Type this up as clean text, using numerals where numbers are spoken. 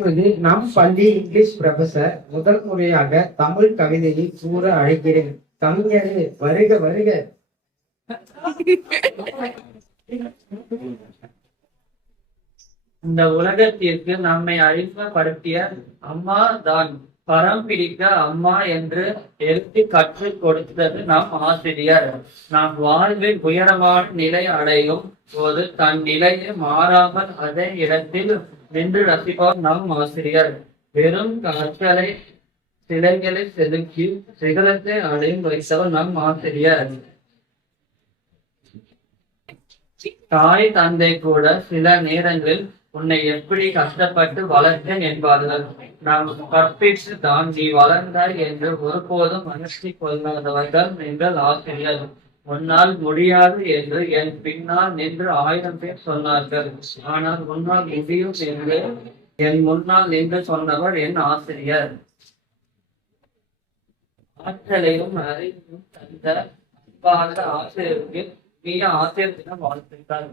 இப்பொழுது நம் பள்ளி இங்கிலீஷ் புரொஃபசர் முதல் முறையாக தமிழ் கவிதையை கூற அழைக்கிறேன். கவிஞரே வருக வருக. இந்த உலகத்திற்கு நம்மை அறிமுகப்படுத்திய அம்மா தான். பரம் பிடிக்க அம்மா என்று எழுதி கற்றுக் கொடுத்தது நம் ஆசிரியர். நாம் வாழ்வில் உயரமான நிலை அடையும் போது தன் நிலையை மாறாமல் அதே இடத்தில் நின்று ரசிப்பார் நம் ஆசிரியர். வெறும் கற்களை சிலைகளை செதுக்கி சிகரத்தை அடையும் வைத்தவர் நம் ஆசிரியர். தாய் தந்தை கூட சில நேரங்களில் உன்னை எப்படி கஷ்டப்பட்டு வளர்த்தேன் என்பார்கள். நாம் கற்பித்து தான் நீ வளர்ந்தாய் என்று ஒருபோதும் மனசி கொள்ளாதவர்கள் எங்கள் ஆசிரியர். உன்னால் முடியாது என்று என் பின்னால் நின்று 1000 பேர் சொன்னார்கள். ஆனால் உன்னால் முடியும் என்று என் முன்னால் நின்று சொன்னவர் என் ஆசிரியர். ஆற்றலையும் அறிவையும் தந்த அன்பான ஆசிரியருக்கு ஆசிரியர் தின வாழ்த்துக்கள்.